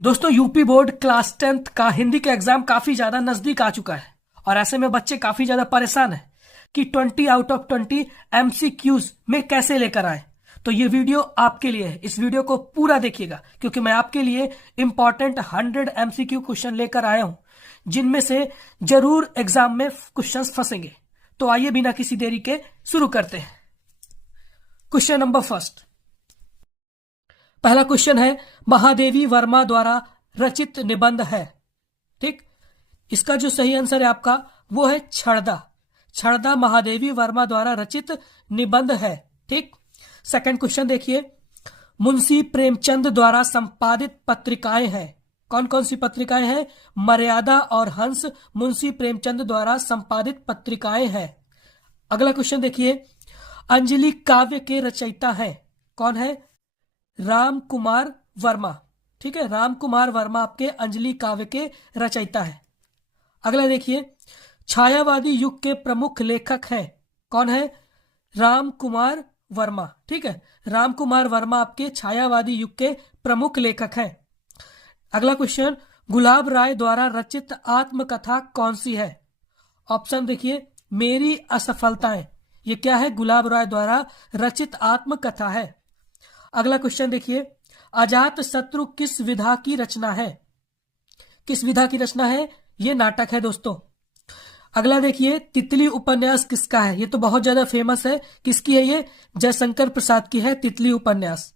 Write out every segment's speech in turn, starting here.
दोस्तों UP board class 10th का हिंदी का एग्जाम काफी ज्यादा नजदीक आ चुका है और ऐसे में बच्चे काफी ज्यादा परेशान हैं कि 20 आउट ऑफ 20 एमसीक्यूज में कैसे लेकर आए। तो ये वीडियो आपके लिए है, इस वीडियो को पूरा देखिएगा क्योंकि मैं आपके लिए इंपॉर्टेंट 100 एमसीक्यू क्वेश्चन लेकर आया हूं जिनमें से जरूर एग्जाम में क्वेश्चंस फंसेंगे। तो आइए बिना किसी देरी के शुरू करते हैं। क्वेश्चन नंबर फर्स्ट, पहला क्वेश्चन है महादेवी वर्मा द्वारा रचित निबंध है। ठीक, इसका जो सही आंसर है आपका वो है छड़दा। छड़दा महादेवी वर्मा द्वारा रचित निबंध है। ठीक, सेकंड क्वेश्चन देखिए, मुंशी प्रेमचंद द्वारा संपादित पत्रिकाएं हैं। कौन कौन सी पत्रिकाएं हैं? मर्यादा और हंस मुंशी प्रेमचंद द्वारा संपादित पत्रिकाएं हैं। अगला क्वेश्चन देखिए, अंजलि काव्य के रचयिता हैं। कौन है? राम कुमार वर्मा। ठीक है, राम कुमार वर्मा आपके अंजलि काव्य के रचयिता है। अगला देखिए, छायावादी युग के प्रमुख लेखक हैं। कौन है? राम कुमार वर्मा। ठीक है, राम कुमार वर्मा आपके छायावादी युग के प्रमुख लेखक हैं। अगला क्वेश्चन, गुलाब राय द्वारा रचित आत्मकथा कौन सी है? ऑप्शन देखिए, मेरी असफलताएं। ये क्या है? गुलाब राय द्वारा रचित आत्मकथा है। अगला क्वेश्चन देखिए, अजात शत्रु किस विधा की रचना है? किस विधा की रचना है? ये नाटक है दोस्तों। अगला देखिए, तितली उपन्यास किसका है? ये तो बहुत ज्यादा फेमस है। किसकी है ये? जयशंकर प्रसाद की है तितली उपन्यास।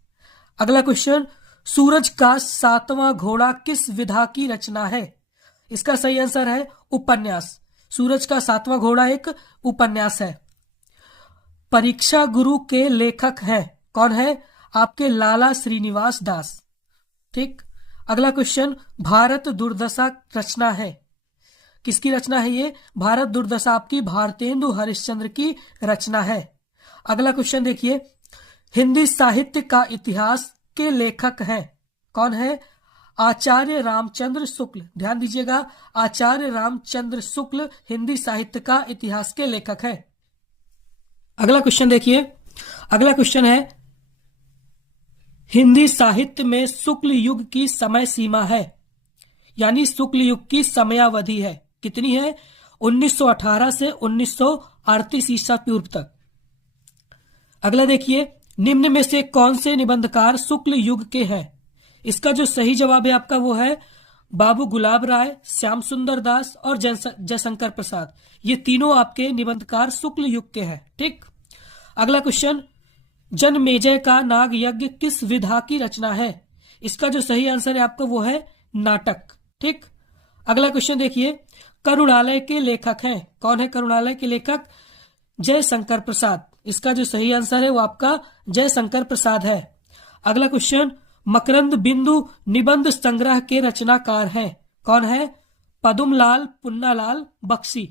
अगला क्वेश्चन, सूरज का सातवां घोड़ा किस विधा की रचना है? इसका सही आंसर है उपन्यास। सूरज का सातवां घोड़ा एक उपन्यास है। परीक्षा गुरु के लेखक हैं। कौन है? आपके लाला श्रीनिवास दास। ठीक, अगला क्वेश्चन, भारत दुर्दशा रचना है। किसकी रचना है ये? भारत दुर्दशा आपकी भारतेंदु हरिश्चंद्र की रचना है। अगला क्वेश्चन देखिए, हिंदी साहित्य का इतिहास के लेखक हैं। कौन है? आचार्य रामचंद्र शुक्ल। ध्यान दीजिएगा, आचार्य रामचंद्र शुक्ल हिंदी साहित्य का इतिहास के लेखक है। अगला क्वेश्चन देखिए, अगला क्वेश्चन है, हिंदी साहित्य में शुक्ल युग की समय सीमा है, यानी शुक्ल युग की समयावधि है। कितनी है? 1918 से 1938 ईसा पूर्व तक। अगला देखिए, निम्न में से कौन से निबंधकार शुक्ल युग के हैं? इसका जो सही जवाब है आपका वो है बाबू गुलाब राय, श्याम सुंदर दास और जयशंकर प्रसाद। ये तीनों आपके निबंधकार शुक्ल युग के हैं। ठीक, अगला क्वेश्चन, जनमेजय का नाग यज्ञ किस विधा की रचना है? इसका जो सही आंसर है आपका वो है नाटक। ठीक, अगला क्वेश्चन देखिए, करुणालय के लेखक हैं। कौन है करुणालय के लेखक? जयशंकर प्रसाद। इसका जो सही आंसर है वो आपका जयशंकर प्रसाद है। अगला क्वेश्चन, मकरंद बिंदु निबंध संग्रह के रचनाकार हैं। कौन है? पदुमलाल पुन्नालाल बख्शी।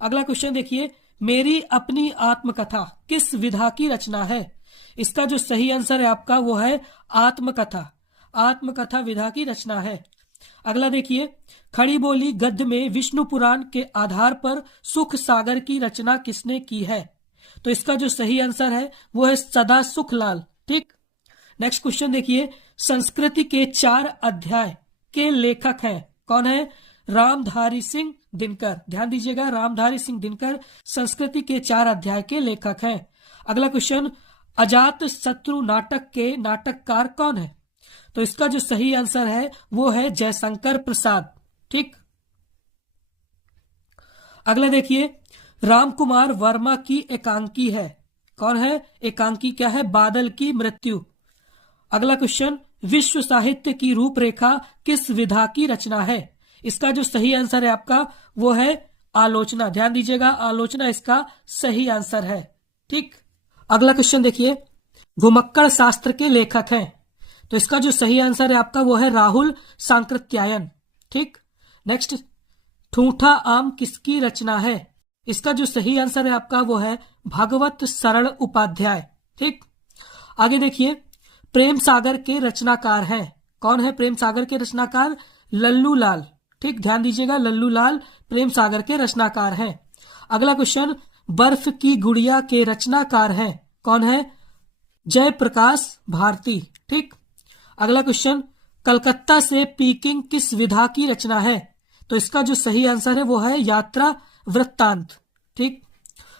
अगला क्वेश्चन देखिए, मेरी अपनी आत्मकथा किस विधा की रचना है? इसका जो सही आंसर है आपका वो है आत्मकथा। आत्मकथा विधा की रचना है। अगला देखिए, खड़ी बोली गद्य में विष्णु पुराण के आधार पर सुख सागर की रचना किसने की है? तो इसका जो सही आंसर है वो है सदा सुखलाल। ठीक, नेक्स्ट क्वेश्चन देखिए, संस्कृति के 4 अध्याय के लेखक हैं। कौन है? रामधारी सिंह दिनकर। ध्यान दीजिएगा, रामधारी सिंह दिनकर संस्कृति के 4 अध्याय के लेखक हैं। अगला क्वेश्चन, अजात शत्रु नाटक के नाटककार कौन है? तो इसका जो सही आंसर है वो है जयशंकर प्रसाद। ठीक, अगला देखिए, रामकुमार वर्मा की एकांकी है। कौन है? एकांकी क्या है? बादल की मृत्यु। अगला क्वेश्चन, विश्व साहित्य की रूपरेखा किस विधा की रचना है? इसका जो सही आंसर है आपका वो है आलोचना। ध्यान दीजिएगा, आलोचना इसका सही आंसर है। ठीक, अगला क्वेश्चन देखिए, घुमक्कड़ शास्त्र के लेखक हैं। तो इसका जो सही आंसर है आपका वो है राहुल सांकृत्यायन। ठीक, नेक्स्ट, ठूठा आम किसकी रचना है? इसका जो सही आंसर है आपका वो है भागवत शरण उपाध्याय। ठीक, आगे देखिए, प्रेम सागर के रचनाकार हैं। कौन है प्रेम सागर के रचनाकार? लल्लू लाल। ठीक, ध्यान दीजिएगा, लल्लू लाल प्रेम सागर के रचनाकार हैं। अगला क्वेश्चन, बर्फ की गुड़िया के रचनाकार हैं। कौन है? जयप्रकाश भारती। ठीक, अगला क्वेश्चन, कलकत्ता से पीकिंग किस विधा की रचना है? तो इसका जो सही आंसर है वो है यात्रा वृत्तांत। ठीक।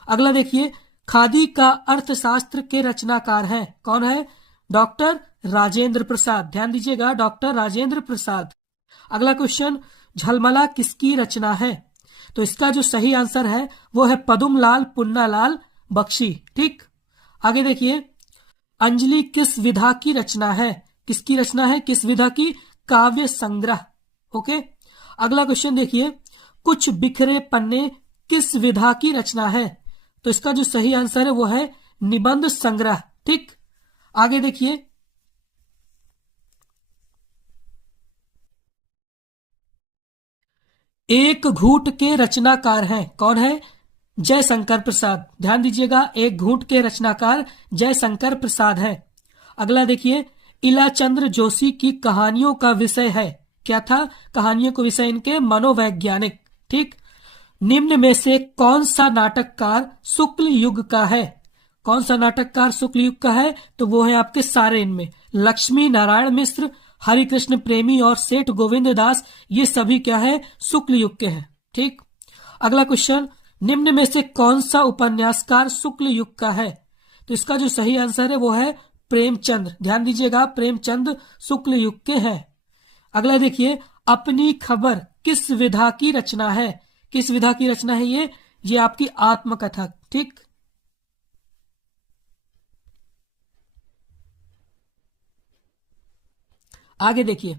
अगला देखिए, खादी का अर्थशास्त्र के रचनाकार हैं, कौन है? डॉक्टर राजेंद्र प्रसाद। ध्यान दीजिएगा, डॉक्टर राजेंद्र प्रसाद। अगला क्वेश्चन, झलमला किसकी रचना है? तो इसका जो सही आंसर है वो है पदुमलाल पुन्नालाल बख्शी। ठीक। आगे देखिए, अंजलि किस विधा की रचना है? किसकी रचना है? किस विधा की? काव्य संग्रह। ओके। अगला क्वेश्चन देखिए, कुछ बिखरे पन्ने किस विधा की रचना है? तो इसका जो सही आंसर है वो है निबंध संग्रह। ठीक। आगे देखिए, एक घूंट के रचनाकार हैं, कौन है? जयशंकर प्रसाद। ध्यान दीजिएगा, एक घूंट के रचनाकार जयशंकर प्रसाद है। अगला देखिए, इलाचंद्र जोशी की कहानियों का विषय है, क्या था? कहानियों का विषय इनके मनोवैज्ञानिक। ठीक। निम्न में से कौन सा नाटककार शुक्ल युग का है? कौन सा नाटककार शुक्ल युग का है? तो वो है आपके सारे इनमें लक्ष्मी नारायण मिश्र, हरिकृष्ण प्रेमी और सेठ गोविंद दास, ये सभी क्या है? शुक्ल युग के हैं। ठीक। अगला क्वेश्चन, निम्न में से कौन सा उपन्यासकार शुक्ल युग का है? तो इसका जो सही आंसर है वो है प्रेमचंद। ध्यान दीजिएगा, प्रेमचंद शुक्ल युग के हैं। अगला देखिए, अपनी खबर किस विधा की रचना है? किस विधा की रचना है ये आपकी आत्मकथा। ठीक। आगे देखिए,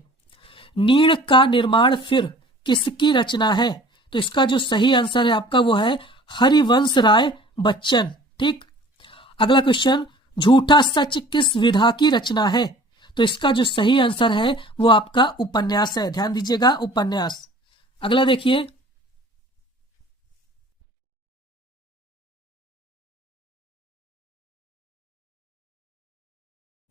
नीड़ का निर्माण फिर किसकी रचना है? तो इसका जो सही आंसर है आपका वो है हरिवंश राय बच्चन। ठीक। अगला क्वेश्चन, झूठा सच किस विधा की रचना है? तो इसका जो सही आंसर है वो आपका उपन्यास है। ध्यान दीजिएगा, उपन्यास। अगला देखिए,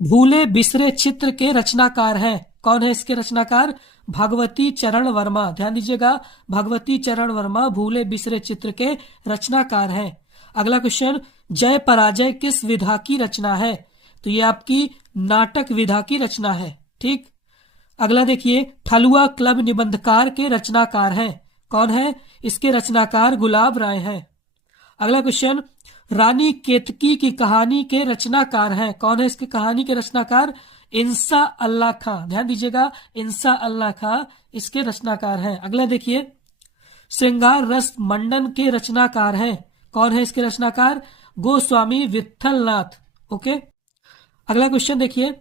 भूले बिसरे चित्र के रचनाकार हैं, कौन है इसके रचनाकार? भगवती चरण वर्मा। ध्यान दीजिएगा, भगवती चरण वर्मा भूले बिसरे चित्र के रचनाकार हैं। अगला क्वेश्चन, जय पराजय किस विधा की रचना है? तो ये आपकी नाटक विधा की रचना है। ठीक। अगला देखिए, ठलुआ क्लब निबंधकार के रचनाकार हैं, कौन है? इसके रचनाकार गुलाब राय हैं। अगला क्वेश्चन, रानी केतकी की कहानी के रचनाकार हैं, कौन है इसकी कहानी के रचनाकार? इंसा अल्लाह खां। ध्यान दीजिएगा, इंसा अल्लाह खां इसके रचनाकार हैं। अगला देखिए, श्रृंगार रस मंडन के रचनाकार हैं, कौन है इसके रचनाकार? गोस्वामी विठल नाथ। ओके। अगला क्वेश्चन देखिए,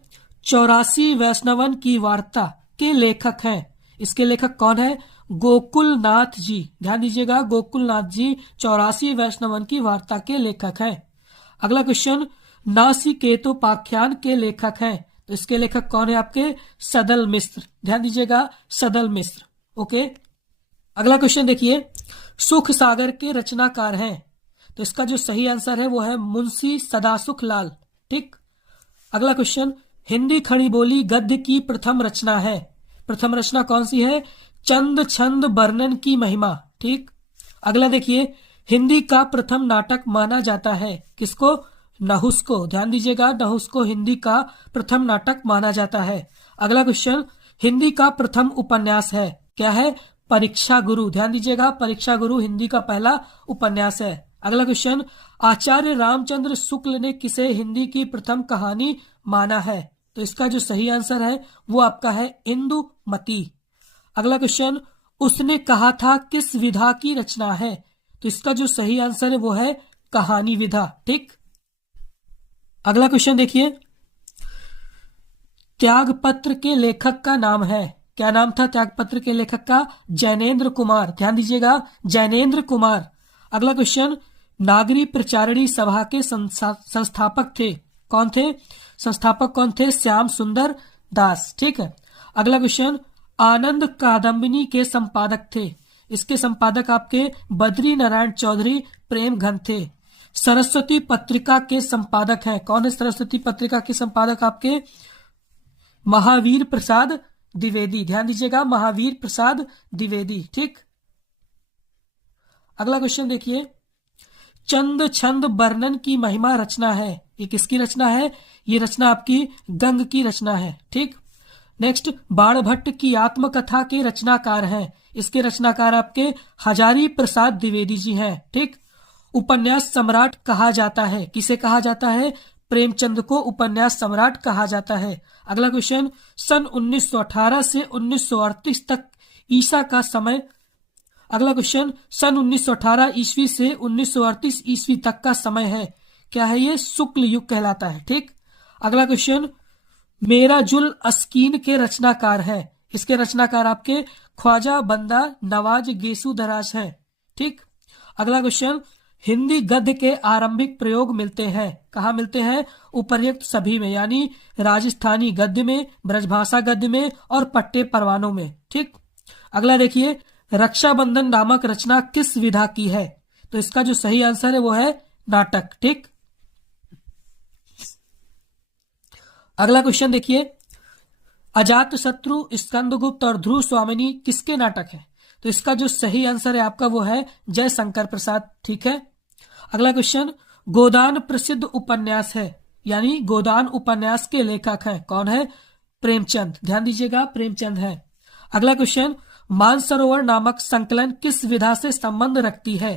84 वैष्णवन की वार्ता के लेखक हैं, इसके लेखक कौन है? गोकुलनाथ जी। ध्यान दीजिएगा, गोकुलनाथ जी 84 वैष्णवन की वार्ता के लेखक हैं। अगला क्वेश्चन, नासिकेतोपाख्यान के लेखक हैं, तो इसके लेखक कौन है आपके? सदल मिश्र। ध्यान दीजिएगा, सदल मिश्र। ओके। अगला क्वेश्चन देखिए, सुख सागर के रचनाकार हैं, तो इसका जो सही आंसर है वो है मुंशी सदासुख लाल। ठीक। अगला क्वेश्चन, हिंदी खड़ी बोली गद्य की प्रथम रचना है, प्रथम रचना कौन सी है? चंद छंद वर्णन की महिमा। ठीक। अगला देखिए, हिंदी का प्रथम नाटक माना जाता है किसको? नहुस को। ध्यान दीजिएगा, नहुस को हिंदी का प्रथम नाटक माना जाता है। अगला क्वेश्चन, हिंदी का प्रथम उपन्यास है, क्या है? परीक्षा गुरु। ध्यान दीजिएगा, परीक्षा गुरु हिंदी का पहला उपन्यास है। अगला क्वेश्चन, आचार्य रामचंद्र शुक्ल ने किसे हिंदी की प्रथम कहानी माना है? तो इसका जो सही आंसर है वो आपका है इंदुमती। अगला क्वेश्चन, उसने कहा था किस विधा की रचना है? तो इसका जो सही आंसर है वो है कहानी विधा। ठीक। अगला क्वेश्चन देखिए, त्यागपत्र के लेखक का नाम है, क्या नाम था त्यागपत्र के लेखक का? जैनेन्द्र कुमार। ध्यान दीजिएगा, जैनेन्द्र कुमार। अगला क्वेश्चन, नागरी प्रचारणी सभा के संस्थापक थे, कौन थे? संस्थापक कौन थे? श्याम सुंदर दास। ठीक है। अगला क्वेश्चन, आनंद कादम्बिनी के संपादक थे, इसके संपादक आपके बद्री नारायण चौधरी प्रेम घन थे। सरस्वती पत्रिका के संपादक हैं, कौन है सरस्वती पत्रिका के संपादक आपके? महावीर प्रसाद द्विवेदी। ध्यान दीजिएगा, महावीर प्रसाद द्विवेदी। ठीक। अगला क्वेश्चन देखिए, चंद छंद वर्णन की महिमा रचना है, ये किसकी रचना है? ये रचना आपकी गंग की रचना है। ठीक। नेक्स्ट, बाणभट्ट की आत्मकथा के रचनाकार हैं। इसके रचनाकार आपके हजारी प्रसाद द्विवेदी जी हैं। ठीक। उपन्यास सम्राट कहा जाता है, किसे कहा जाता है? प्रेमचंद को उपन्यास सम्राट कहा जाता है। अगला क्वेश्चन, सन 1918 से 1938 तक ईसा का समय। अगला क्वेश्चन, सन 1918 ईस्वी से 1938 ईस्वी तक का समय है, क्या है ये? शुक्ल युग कहलाता है। ठीक। अगला क्वेश्चन, मेरा जुल अस्कीन के रचनाकार है। इसके रचनाकार आपके ख्वाजा बंदा नवाज गेसू दराज है। ठीक। अगला क्वेश्चन, हिंदी गद्य के आरंभिक प्रयोग मिलते हैं, कहाँ मिलते हैं? उपर्युक्त सभी में, यानी राजस्थानी गद्य में, ब्रजभाषा गद्य में और पट्टे परवानों में। ठीक। अगला देखिए, रक्षाबंधन नामक रचना किस विधा की है? तो इसका जो सही आंसर है वो है नाटक। ठीक। अगला क्वेश्चन देखिए, अजात शत्रु, स्कंदगुप्त और ध्रुव स्वामिनी किसके नाटक है? तो इसका जो सही आंसर है आपका वो है जय शंकर प्रसाद। ठीक है। अगला क्वेश्चन, गोदान प्रसिद्ध उपन्यास है, यानी गोदान उपन्यास के लेखक हैं, कौन है? प्रेमचंद। ध्यान दीजिएगा, प्रेमचंद है। अगला क्वेश्चन, मानसरोवर नामक संकलन किस विधा से संबंध रखती है?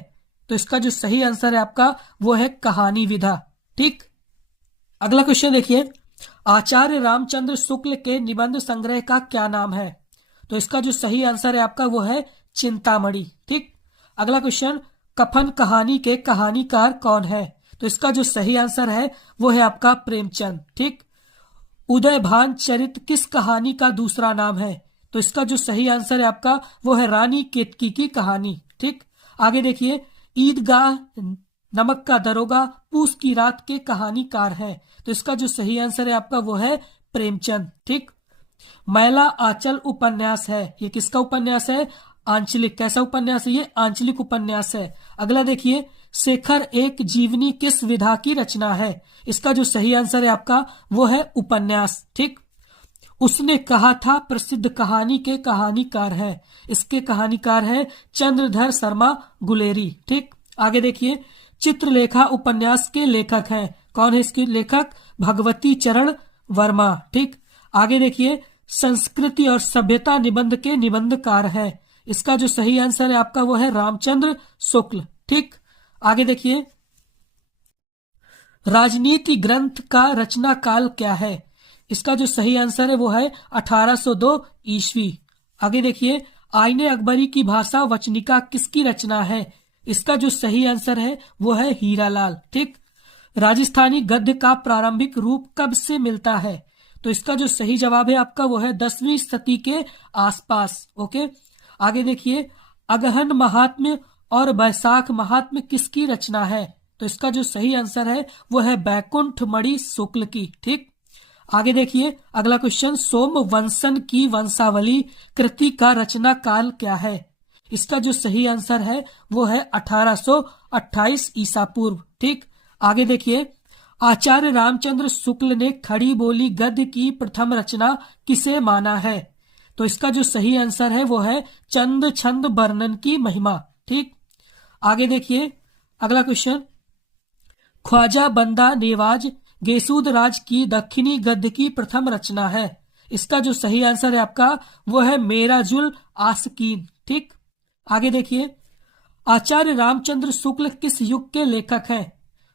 तो इसका जो सही आंसर है आपका वो है कहानी विधा। ठीक। अगला क्वेश्चन देखिए, आचार्य रामचंद्र शुक्ल के निबंध संग्रह का क्या नाम है? तो इसका जो सही आंसर है आपका वो है चिंतामणि। ठीक। अगला क्वेश्चन, कफन कहानी के कहानीकार कौन है? तो इसका जो सही आंसर है वो है आपका प्रेमचंद। ठीक। उदयभान चरित किस कहानी का दूसरा नाम है? तो इसका जो सही आंसर है आपका वो है रानी केतकी की कहानी। ठीक। आगे देखिए, ईदगाह नमक का दरोगा पूस की रात के कहानीकार है। तो इसका जो सही आंसर है आपका वो है प्रेमचंद। ठीक। मैला आंचल उपन्यास है, ये किसका उपन्यास है? आंचलिक। कैसा उपन्यास है ये? आंचलिक उपन्यास है। अगला देखिए, शेखर एक जीवनी किस विधा की रचना है? इसका जो सही आंसर है आपका वो है उपन्यास। ठीक। उसने कहा था प्रसिद्ध कहानी के कहानीकार है, इसके कहानीकार है चंद्रधर शर्मा गुलेरी। ठीक। आगे देखिए, चित्रलेखा उपन्यास के लेखक हैं, कौन है इसके लेखक? भगवती चरण वर्मा। ठीक। आगे देखिए, संस्कृति और सभ्यता निबंध के निबंधकार हैं, इसका जो सही आंसर है आपका वो है रामचंद्र शुक्ल। ठीक। आगे देखिए, राजनीति ग्रंथ का रचना काल क्या है? इसका जो सही आंसर है वो है 1802 ईस्वी। आगे देखिए, आईने अकबरी की भाषा वचनिका किसकी रचना है? इसका जो सही आंसर है वो है हीरालाल। ठीक। राजस्थानी गद्य का प्रारंभिक रूप कब से मिलता है? तो इसका जो सही जवाब है आपका वो है 10वीं सदी के आसपास। ओके। आगे देखिए, अगहन महात्म्य और बैसाख महात्म्य किसकी रचना है? तो इसका जो सही आंसर है वो है बैकुंठ मणि शुक्ल की। ठीक। आगे देखिए, अगला क्वेश्चन, सोमवंशन की वंशावली कृति का रचना काल क्या है? इसका जो सही आंसर है वो है 1828 ईसा पूर्व। ठीक। आगे देखिए, आचार्य रामचंद्र शुक्ल ने खड़ी बोली गद्य की प्रथम रचना किसे माना है? तो इसका जो सही आंसर है वो है चंद छंद वर्णन की महिमा। ठीक। आगे देखिए, अगला क्वेश्चन, ख्वाजा बंदा नेवाज गेसूद राज की दक्षिणी गद्य की प्रथम रचना है, इसका जो सही आंसर है आपका वो है मेरा जुल आस्कीन। ठीक। आगे देखिए, आचार्य रामचंद्र शुक्ल किस युग के लेखक हैं?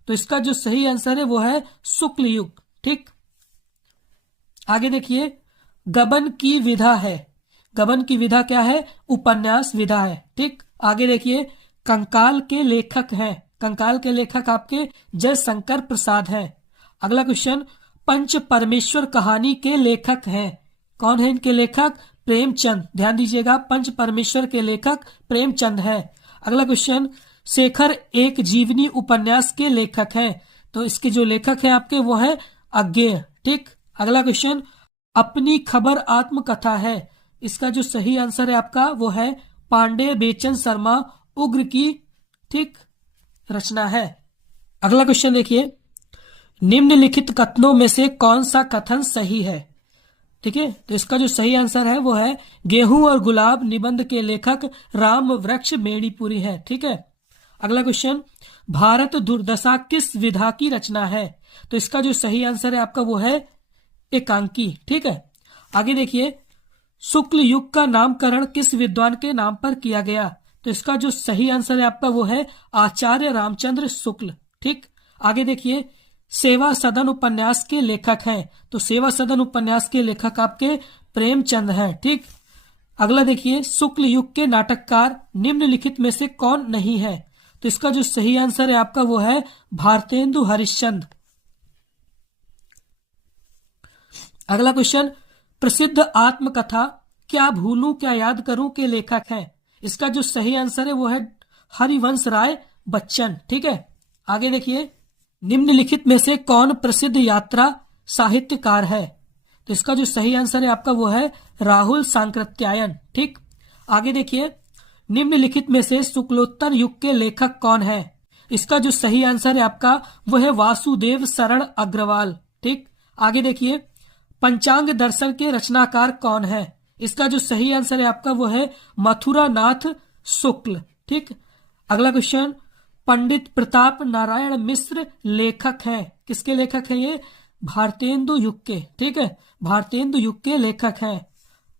तो इसका जो सही आंसर है वो है शुक्ल युग। ठीक। आगे देखिए, गबन की विधा है, गबन की विधा क्या है? उपन्यास विधा है। ठीक। आगे देखिए, कंकाल के लेखक हैं, कंकाल के लेखक आपके जय शंकर प्रसाद हैं। अगला क्वेश्चन, पंच परमेश्वर कहानी के लेखक हैं, कौन है इनके लेखक? प्रेमचंद। ध्यान दीजिएगा, पंच परमेश्वर के लेखक प्रेमचंद है। अगला क्वेश्चन, शेखर एक जीवनी उपन्यास के लेखक हैं, तो इसके जो लेखक हैं आपके वो है अज्ञेय। ठीक। अगला क्वेश्चन, अपनी खबर आत्मकथा है, इसका जो सही आंसर है आपका वो है पांडे बेचन शर्मा उग्र की ठीक रचना है। अगला क्वेश्चन देखिए, निम्नलिखित कथनों में से कौन सा कथन सही है? ठीक है, तो इसका जो सही आंसर है वो है गेहूं और गुलाब निबंध के लेखक राम वृक्ष मेणीपुरी है। ठीक है। अगला क्वेश्चन, भारत दुर्दशा किस विधा की रचना है? तो इसका जो सही आंसर है आपका वो है एकांकी। ठीक है। आगे देखिए, शुक्ल युग का नामकरण किस विद्वान के नाम पर किया गया? तो इसका जो सही आंसर है आपका वो है आचार्य रामचंद्र शुक्ल। ठीक, आगे देखिए, सेवा सदन उपन्यास के लेखक हैं। तो सेवा सदन उपन्यास के लेखक आपके प्रेमचंद हैं। ठीक, अगला देखिए, शुक्ल युग के नाटककार निम्नलिखित में से कौन नहीं है? तो इसका जो सही आंसर है आपका वो है भारतेंदु हरिश्चंद्र। अगला क्वेश्चन, प्रसिद्ध आत्मकथा क्या भूलूं क्या याद करूं के लेखक हैं? इसका जो सही आंसर है वो है हरिवंश राय बच्चन। ठीक है, आगे देखिए, निम्नलिखित में से कौन प्रसिद्ध यात्रा साहित्यकार है? तो इसका जो सही आंसर है आपका वो है राहुल सांकृत्यायन। ठीक, आगे देखिए, निम्नलिखित में से शुक्लोत्तर युग के लेखक कौन है? इसका जो सही आंसर है आपका वो है वासुदेव शरण अग्रवाल। ठीक, आगे देखिए, पंचांग दर्शन के रचनाकार कौन है? इसका जो सही आंसर है आपका वो है मथुरा नाथ शुक्ल। ठीक, अगला क्वेश्चन, पंडित प्रताप नारायण मिश्र लेखक हैं। किसके लेखक हैं ये? भारतेंदु युग के। ठीक है, भारतेंदु युग के लेखक हैं।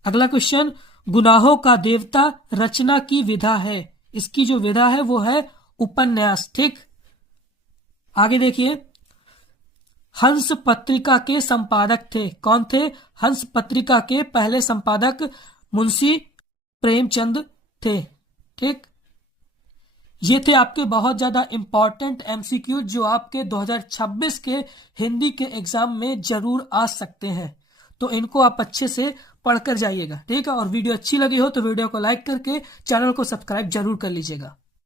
अगला क्वेश्चन, गुनाहों का देवता रचना की विधा है। इसकी जो विधा है वो है उपन्यास। ठीक, आगे देखिए, हंस पत्रिका के संपादक थे। कौन थे? हंस पत्रिका के पहले संपादक मुंशी प्रेमचंद थे। ठीक, ये थे आपके बहुत ज्यादा इंपॉर्टेंट एमसीक्यू जो आपके 2026 के हिंदी के एग्जाम में जरूर आ सकते हैं। तो इनको आप अच्छे से पढ़कर जाइएगा। ठीक है, और वीडियो अच्छी लगी हो तो वीडियो को लाइक करके चैनल को सब्सक्राइब जरूर कर लीजिएगा।